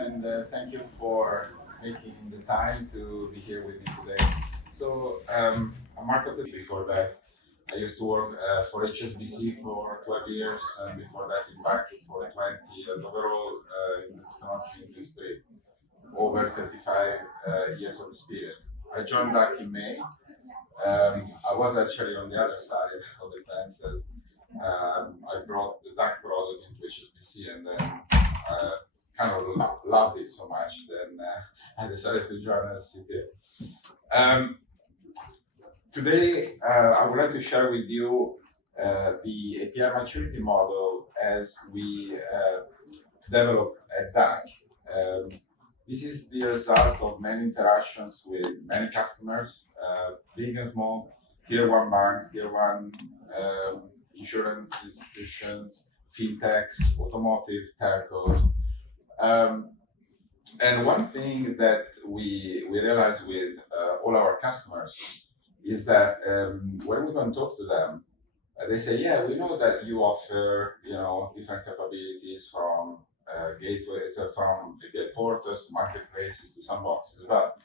and thank you for making the time to be here with me today. I'm Marco Tedone. Before that, I used to work for HSBC for 12 years, and before that in banking for 20, and overall in the technology industry, over 35 years of experience. I joined back in May. I was actually on the other side of the fence as I brought the DAC product into HSBC, and then kind of loved it so much, then I decided to join as CTO. Today, I would like to share with you the API maturity model as we develop at DAC. This is the result of many interactions with many customers, big and small, tier one banks, tier one insurance institutions, fintechs, automotive, telcos. And one thing that we realize with all our customers is that when we go and talk to them, they say, yeah, we know that you offer, different capabilities from gateway from the portals to marketplaces to sandboxes, but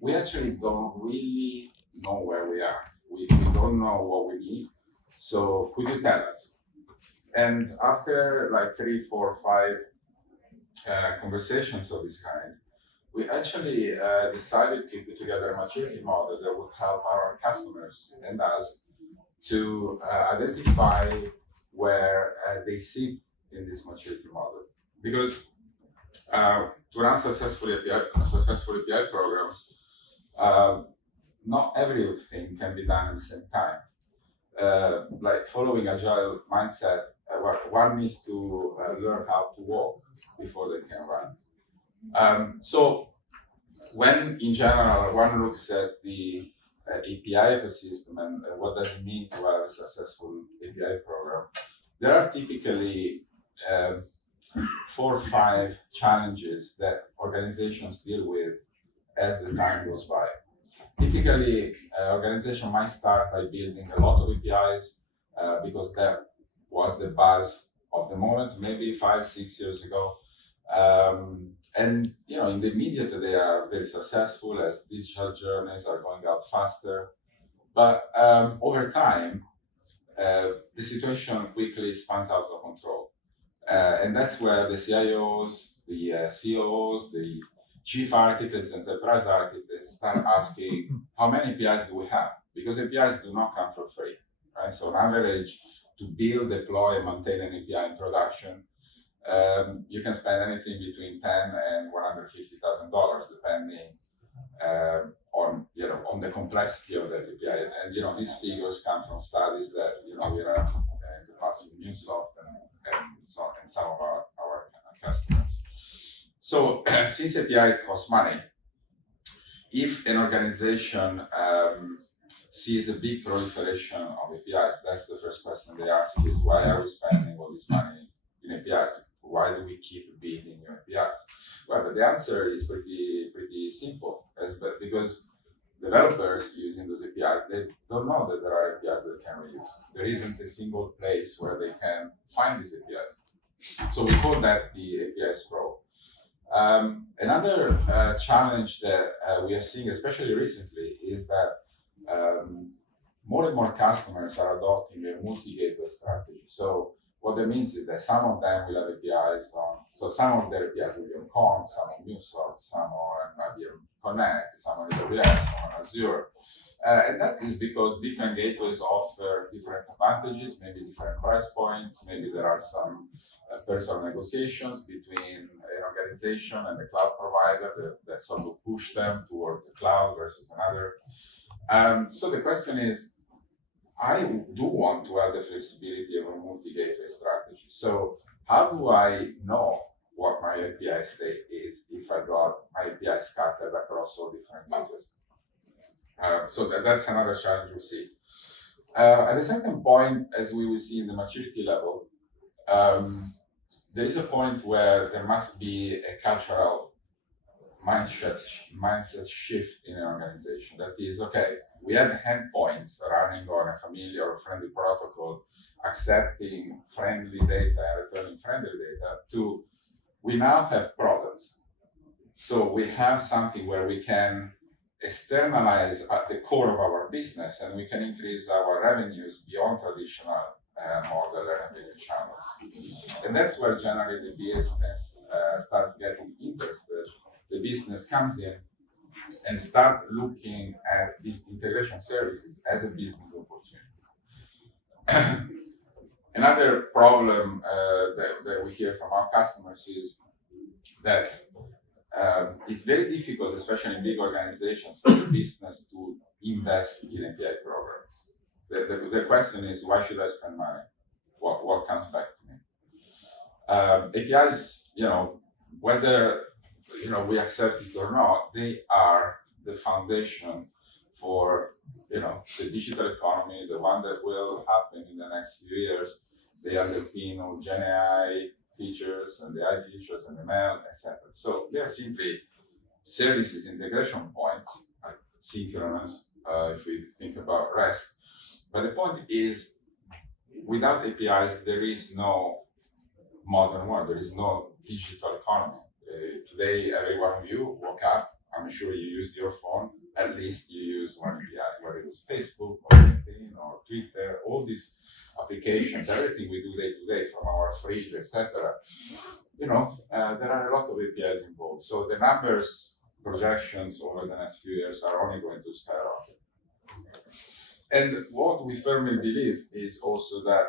we actually don't really know where we are. We don't know what we need. So could you tell us? And after like 3, 4, 5 conversations of this kind, we actually decided to put together a maturity model that would help our customers and us to identify where they sit in this maturity model. Because to run successful API programs, not everything can be done at the same time. Like following agile mindset, one needs to learn how to walk before they can run. So when in general one looks at the API ecosystem and what does it mean to have a successful API program, there are typically 4 or 5 challenges that organizations deal with as the time goes by. Typically, organization might start by building a lot of APIs because that was the buzz of the moment, maybe 5, 6 years ago. And in the immediate, they are very successful as digital journeys are going out faster. But over time, the situation quickly spans out of control. And that's where the CIOs, the COOs, the chief architects, and enterprise architects start asking, how many APIs do we have? Because APIs do not come for free, right? So on average, to build, deploy, and maintain an API in production, you can spend anything between $10,000 and $150,000, depending on the complexity of that API. And these figures come from studies that we ran in the past with MuleSoft and some of our customers. So since API costs money, if an organization sees a big proliferation of APIs, that's the first question they ask is, why are we spending all this money in APIs? Why do we keep building new APIs? Well, but the answer is pretty simple. Because developers using those APIs, they don't know that there are APIs that can reuse. There isn't a single place where they can find these APIs. So we call that the API sprawl. Another challenge that we are seeing, especially recently, is that more and more customers are adopting a multi-gateway strategy. So what that means is that some of them will have APIs so some of their APIs will be on Kong, some on MuleSoft, some on IBM Connect, some on AWS, some on Azure. And that is because different gateways offer different advantages, maybe different price points, maybe there are some personal negotiations between an organization and the cloud provider that sort of push them towards the cloud versus another. So the question is, I do want to have the flexibility of a multi-gateway strategy. So how do I know what my API state is if I got my API scattered across all different gateways? So that's another challenge we see. At a certain point, as we will see in the maturity level, there is a point where there must be a cultural mindset shift in an organization. That is, okay, we had endpoints running on a familiar or friendly protocol, accepting friendly data and returning friendly data, to we now have products So we have something where we can externalize at the core of our business, and we can increase our revenues beyond traditional model and revenue channels. And that's where generally the business starts getting interested. The business comes in and start looking at these integration services as a business opportunity. Another problem that we hear from our customers is that it's very difficult, especially in big organizations, for the business to invest in API programs. The question is, why should I spend money? What comes back to me? APIs, whether we accept it or not, they are the foundation for the digital economy, the one that will happen in the next few years. They underpin Gen AI features and the AI features and ML, etc. So they are simply services integration points, like synchronous, if we think about REST. But the point is, without APIs, there is no modern world, there is no digital economy. Today, every one of you woke up, I'm sure you used your phone, at least you use one API, whether it was Facebook or LinkedIn or Twitter, all these applications, everything we do day to day, from our fridge, etc. There are a lot of APIs involved. So the numbers, projections over the next few years are only going to skyrocket. And what we firmly believe is also that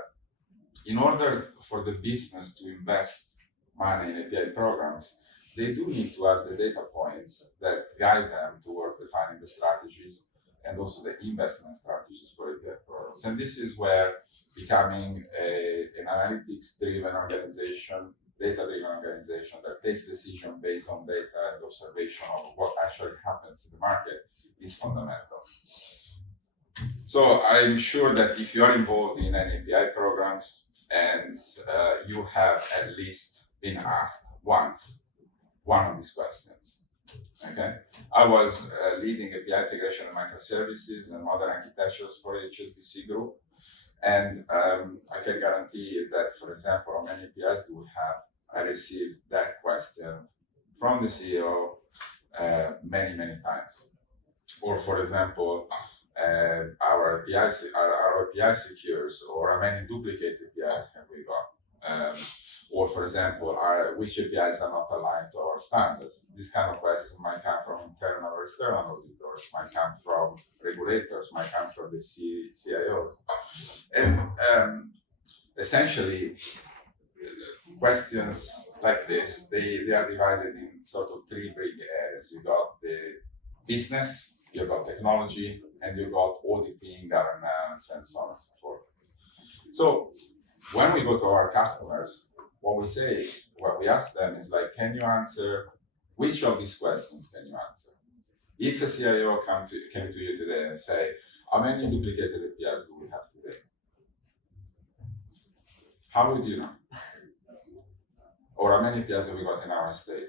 in order for the business to invest money in API programs, they do need to have the data points that guide them towards defining the strategies and also the investment strategies for API programs. And this is where becoming an analytics-driven organization, data-driven organization that takes decisions based on data and observation of what actually happens in the market is fundamental. So I'm sure that if you are involved in any API programs and you have at least been asked once one of these questions. Okay, I was leading API integration and microservices and modern architectures for HSBC Group, and I can guarantee that, for example, how many APIs do we have? I received that question from the CEO many times. Or, for example, our API secures, or how many duplicate APIs have we got? Or, for example, which APIs are not aligned to our standards? This kind of question might come from internal or external auditors, might come from regulators, might come from the CIOs. And essentially, questions like this, they are divided in sort of three big areas. You got the business, you got technology, and you got auditing, governance, and so on and so forth. So when we go to our customers, what we ask them is like, can you answer, which of these questions can you answer? If a CIO came to you today and say, how many duplicated APIs do we have today? How would you know? Or how many APIs have we got in our estate?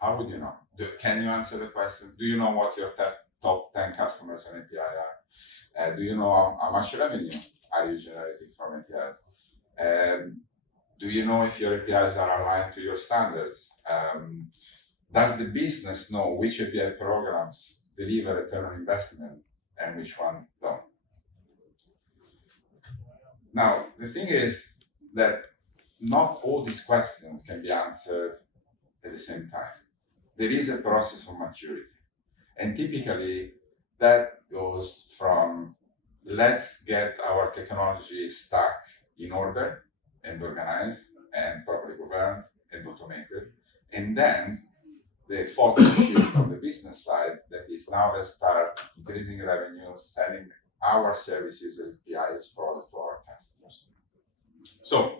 How would you know? Can you answer the question? Do you know what your top 10 customers on API are? Do you know how much revenue are you generating from APIs? Do you know if your APIs are aligned to your standards? Does the business know which API programs deliver return on investment and which one don't? Now, the thing is that not all these questions can be answered at the same time. There is a process of maturity. And typically, that goes from, let's get our technology stack in order and organized and properly governed and automated. And then the focus shift on the business side, that is, now let's start increasing revenue, selling our services as API as product to our customers. So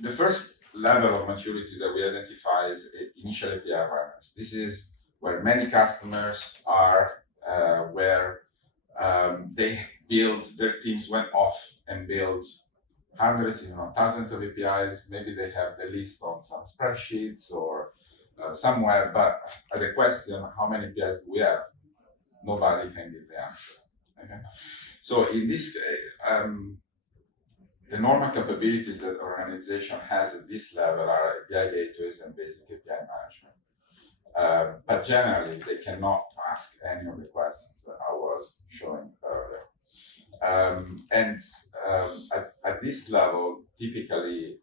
the first level of maturity that we identify is initial API awareness. This is where many customers are, where their teams went off and built hundreds, thousands of APIs. Maybe they have the list on some spreadsheets or somewhere, but at the question, how many APIs do we have? Nobody can give the answer. Okay? So in this, the normal capabilities that organization has at this level are API gateways and basic API management. But generally, they cannot ask any of the questions that I was showing earlier. At this level, typically,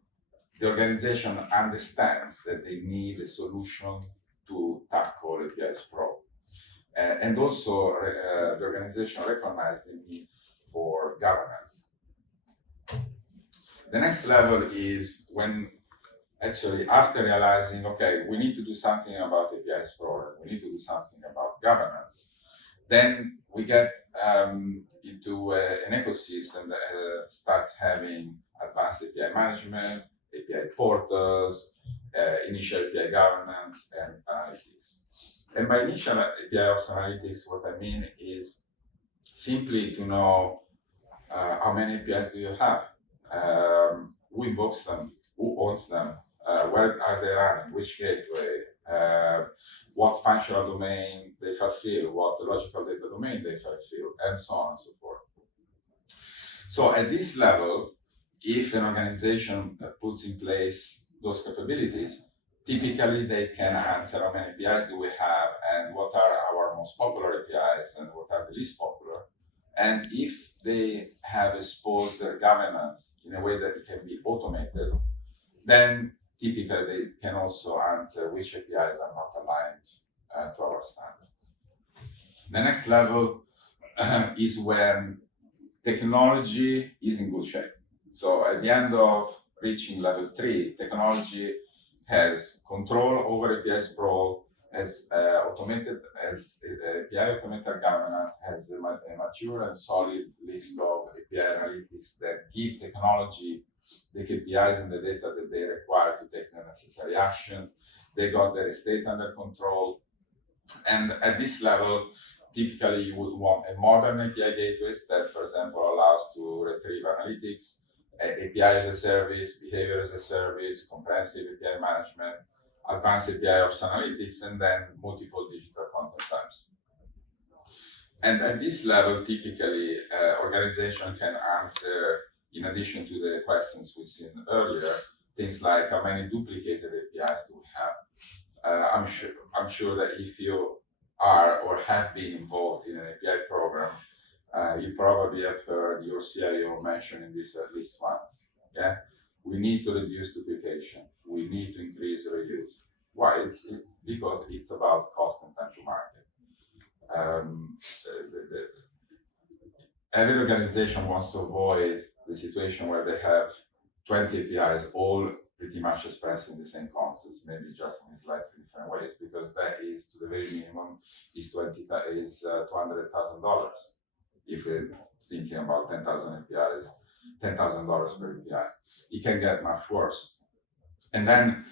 the organization understands that they need a solution to tackle API's problem. And also, the organization recognizes the need for governance. The next level is when actually, after realizing, okay, we need to do something about API's problem, we need to do something about governance, then we get into an ecosystem that starts having advanced API management, API portals, initial API governance, and analytics. And by initial API ops analytics, what I mean is simply to know how many APIs do you have, who invokes them, who owns them, where are they running, which gateway, what functional domain they fulfill, what logical data domain they fulfill, and so on and so forth. So at this level, if an organization puts in place those capabilities, typically they can answer how many APIs do we have and what are our most popular APIs and what are the least popular. And if they have exposed their governance in a way that it can be automated, then typically they can also answer which APIs are not aligned to our standards. The next level is when technology is in good shape. So at the end of reaching level 3, technology has control over API sprawl, has API automated governance, has a mature and solid list of API analytics that give technology the KPIs and the data that they require to take the necessary actions. They got their state under control. And at this level, typically you would want a modern API gateways that, for example, allows to retrieve analytics, API as a service, behavior as a service, comprehensive API management, advanced API ops analytics, and then multiple digital content types. And at this level, typically, organization can answer, in addition to the questions we've seen earlier, things like how many duplicated APIs do we have? I'm sure that if you are or have been involved in an API program, you probably have heard your CIO mentioning this at least once. Yeah, we need to reduce duplication. We need to increase reuse. Why? It's because it's about cost and time to market. Every organization wants to avoid the situation where they have 20 APIs all pretty much expressing the same concepts, maybe just in slightly different ways, because that is, to the very minimum, is $200,000. If we're thinking about 10,000 APIs, $10,000 per API. It can get much worse. And then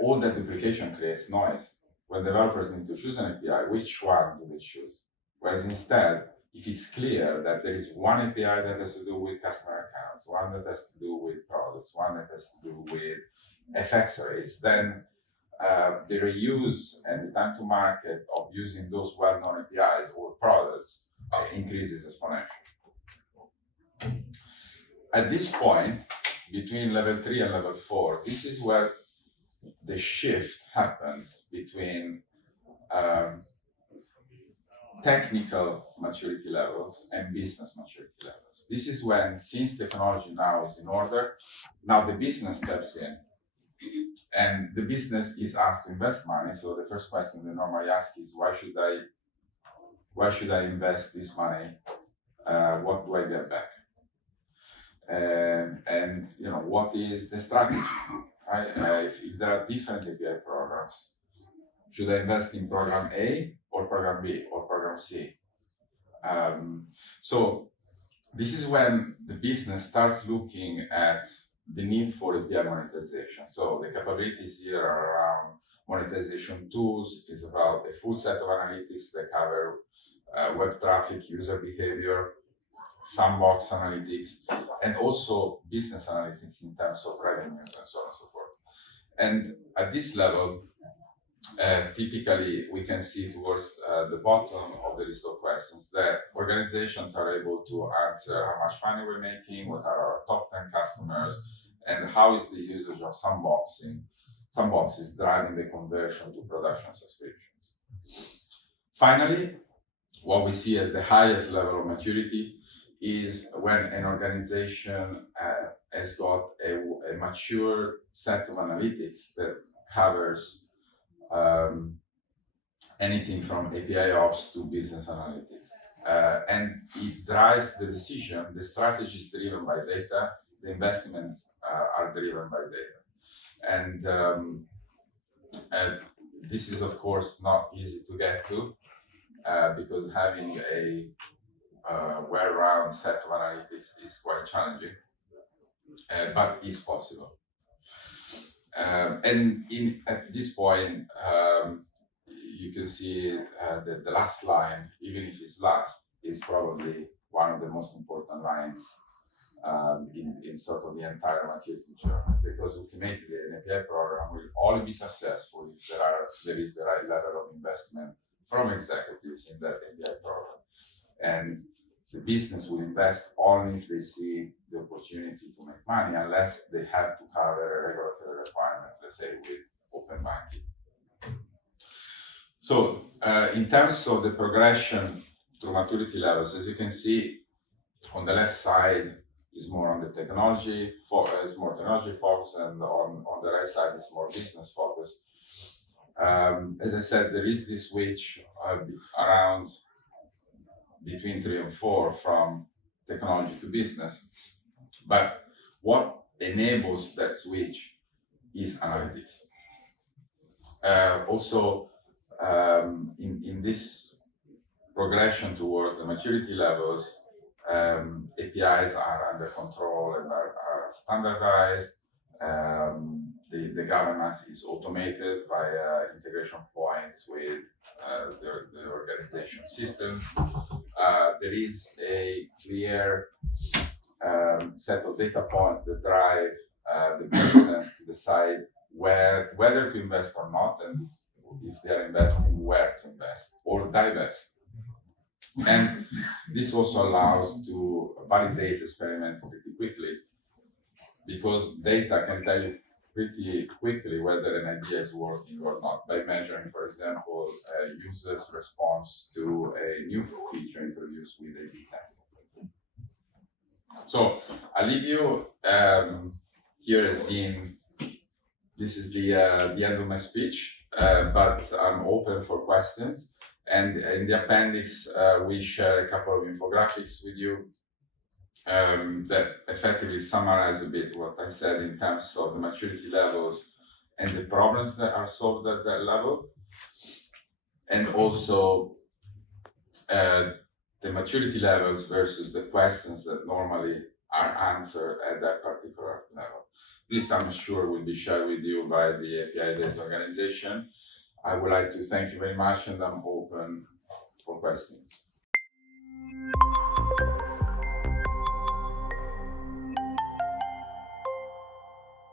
all that duplication creates noise. When developers need to choose an API, which one do they choose? Whereas instead, if it's clear that there is one API that has to do with customer accounts, one that has to do with products, one that has to do with FX rates, then the reuse and the time to market of using those well-known APIs or products increases exponentially. At this point, between level 3 and level 4, this is where the shift happens between technical maturity levels and business maturity levels. This is when, since technology now is in order, now the business steps in, and the business is asked to invest money. So the first question they normally ask is, why should I invest this money? What do I get back? And what is the strategy? Right? If there are different API programs, should I invest in program A or program B or program C? So this is when the business starts looking at the need for API monetization. So the capabilities here are around monetization tools, is about a full set of analytics that cover web traffic, user behavior, sandbox analytics, and also business analytics in terms of revenues and so on and so forth. And at this level, typically we can see towards the bottom of the list of questions that organizations are able to answer how much money we're making, what are our top 10 customers, and how is the usage of some boxes driving the conversion to production subscriptions. Finally, what we see as the highest level of maturity is when an organization has got a mature set of analytics that covers anything from API ops to business analytics. And it drives the decision. The strategy is driven by data, the investments are driven by data. And this is, of course, not easy to get to because having a well-rounded set of analytics is quite challenging, but it's possible. And at this point, you can see that the last line, even if it's last, is probably one of the most important lines in sort of the entire maturity journey, because ultimately an API program will only be successful if there is the right level of investment from executives in that API program. And the business will invest only if they see the opportunity to make money, unless they have to cover a regulatory requirement, let's say with open banking. So in terms of the progression through maturity levels, as you can see, on the left side is more on the technology, is more technology focused, and on the right side is more business focused. As I said, there is this switch around between 3 and 4 from technology to business. But what enables that switch is analytics. Also, in this progression towards the maturity levels, APIs are under control and are standardized. The governance is automated via integration points with the organization systems. There is a clear set of data points that drive the business to decide whether to invest or not, and if they are investing, where to invest or divest. And this also allows to validate experiments pretty quickly, because data can tell you pretty quickly whether an idea is working or not by measuring, for example, a user's response to a new feature introduced with A/B testing. So I'll leave you here as in this is the end of my speech, but I'm open for questions. And in the appendix, we share a couple of infographics with you that effectively summarize a bit what I said in terms of the maturity levels and the problems that are solved at that level, and also the maturity levels versus the questions that normally are answered at that particular level. This, I'm sure, will be shared with you by the Apidays organization. I would like to thank you very much, and I'm open for questions.